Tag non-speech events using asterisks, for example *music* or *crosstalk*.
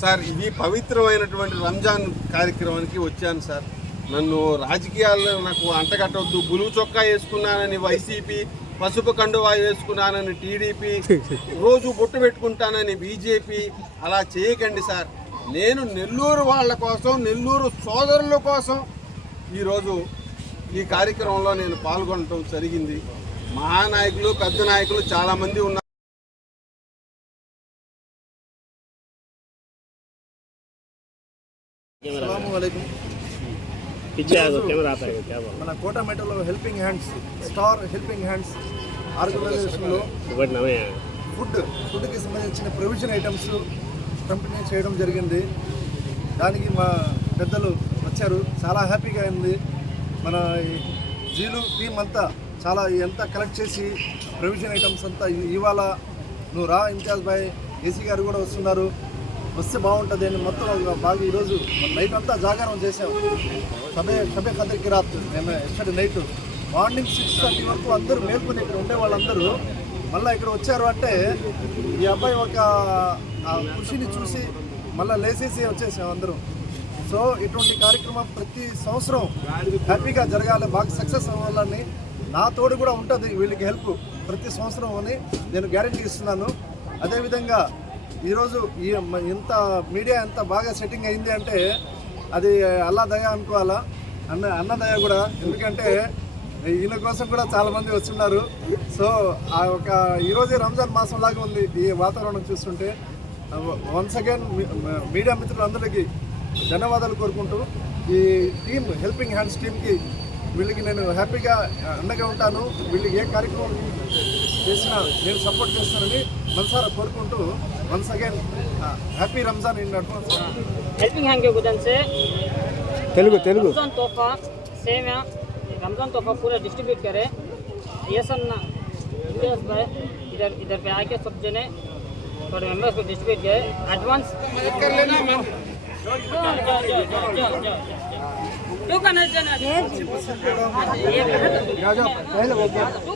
Sir ఇది పవిత్రమైనటువంటి రంజాన్ కార్యక్రమానికి వచ్చాను సార్. నన్ను రాజకీయాల్లో నాకు అంటగట్టవద్దు బులుగు చొక్కా వేసుకున్నానని వైసీపీ పసుపు కండువా వేసుకున్నానని టీడీపీ *laughs* రోజు బొట్టు పెట్టుకుంటానని బీజేపీ. అలా చేయకండి సార్. నేను నెల్లూరు వాళ్ళ కోసం నెల్లూరు సోదరుల కోసం ఈరోజు ఈ కార్యక్రమంలో నేను పాల్గొనడం జరిగింది. మహానాయకులు పెద్ద నాయకులు చాలామంది ఉన్నారు. మన కోటమేటలో helping hands star helping hands ఆర్గనైజేషన్లో ఫుడ్ ఫుడ్కి సంబంధించిన ప్రొవిజన్ ఐటమ్స్ పంపిణీ చేయడం జరిగింది. దానికి మా పెద్దలు వచ్చారు. చాలా హ్యాపీగా అయింది. మన జీలు టీం అంతా చాలా ఎంత కలెక్ట్ చేసి ప్రొవిజన్ ఐటమ్స్ అంతా ఇవాళ నువ్వు రా ఇంతియాజ్ బాయ్ ఏసీ గారు కూడా వస్తున్నారు. వస్తే బాగుంటుంది అని మొత్తం బాగా ఈరోజు నైట్ అంతా జాగారం చేసాం సభే సభే కదరికి రాదు నేను yesterday night morning six thirty వరకు అందరూ మేల్కొని ఇక్కడ ఉండే వాళ్ళందరూ మళ్ళీ ఇక్కడ వచ్చారు అంటే ఈ అబ్బాయి ఒక కృషిని చూసి మళ్ళీ లేసేసి వచ్చేసాం అందరూ. సో ఇటువంటి కార్యక్రమం ప్రతి సంవత్సరం హ్యాపీగా జరగాలి బాగా సక్సెస్ అవ్వాలని నా తోడు కూడా ఉంటుంది వీళ్ళకి హెల్ప్ ప్రతి సంవత్సరం అని నేను గ్యారంటీ ఇస్తున్నాను. అదేవిధంగా ఈరోజు ఈ ఇంత మీడియా ఎంత బాగా సెట్టింగ్ అయింది అంటే అది అల్లా దయ అనుకోవాలా? అన్న అన్న దయ కూడా. ఎందుకంటే ఈయన కోసం కూడా చాలామంది వస్తున్నారు. సో ఆ ఒక ఈరోజు రంజాన్ మాసం లాగా ఉంది ఈ వాతావరణం చూస్తుంటే. వన్స్ అగైన్ మీడియా మిత్రులందరికీ ధన్యవాదాలు కోరుకుంటూ ఈ టీమ్ హెల్పింగ్ హ్యాండ్స్ టీమ్కి వీళ్ళకి నేను హ్యాపీగా అండగా ఉంటాను. వీళ్ళకి ఏ కార్యక్రమం చేసినా నేను సపోర్ట్ చేస్తానని మనసారా కోరుకుంటూ once again happy Ramzan in advance helping hand के गुदन से తెలుగు తెలుగు रमजान तोहफा सेवियाँ रमजान तोहफा पूरा डिस्ट्रीब्यूट करें ये सब ना इम्तियाज भाई इधर इधर पे आके सब जने थोड़े मेंबर्स को डिस्ट्रीब्यूट किए एडवांस कर लेना मैं जाओ जाओ जाओ जाओ जाओ जाओ क्यों करना जाना ये ड्रो